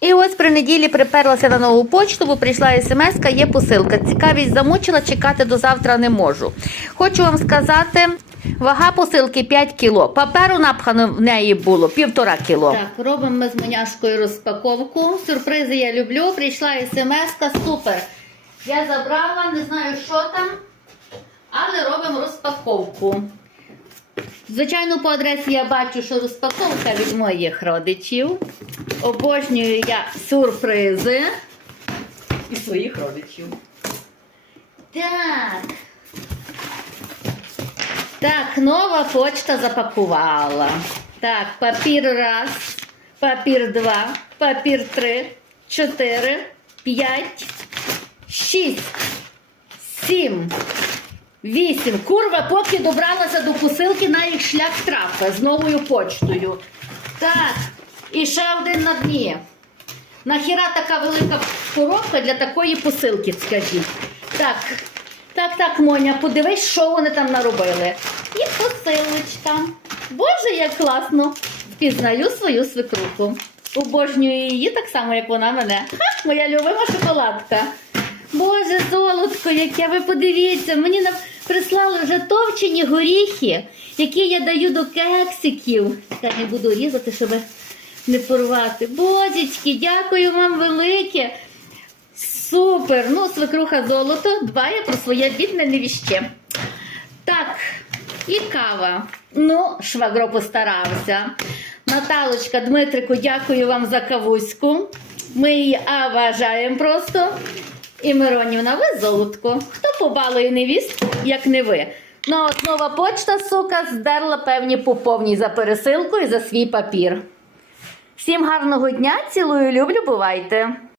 І ось при неділі приперлася на нову почту, бо прийшла смс є посилка. Цікавість замучила, чекати до завтра не можу. Хочу вам сказати, вага посилки 5 кіло. Паперу напхано в неї було півтора кіло. Так, робимо ми з маняшкою розпаковку. Сюрпризи я люблю. Прийшла смс супер. Я забрала, не знаю, що там, але робимо розпаковку. Звичайно, по адресі я бачу, що розпаковка від моїх родичів. Обожнюю я сюрпризи. І своїх родичів. Так. Так, нова почта запакувала. Так, папір раз, папір два, папір три, чотири, п'ять, шість, сім, вісім. Курва, поки добралася до посилки, на їх шлях трапа з новою почтою. Так, і ще один на дні. Нахіра така велика коробка для такої посилки, скажіть. Так, так, так, Моня, подивись, що вони там наробили. І посилочка. Боже, як класно! Впізнаю свою свекруху. Обожнюю її так само, як вона мене. Ха, моя любима шоколадка. Боже, золотко, яке ви подивіться, мені на... прислали вже товчені горіхи, які я даю до кексиків. Та не буду різати, щоб не порвати. Бозічки, дякую вам велике. Супер! Ну, свекруха золото дбає про своє бідне невіще. Так, і кава. Ну, швагро постарався. Наталочка, Дмитрику, дякую вам за кавуську. Ми її обажаємо просто. І Миронівна, ви золотко. Хто побалує невістку, як не ви? Ну, нова почта, сука, здерла певні поповні за пересилку і за свій папір. Всім гарного дня, цілую, люблю, бувайте!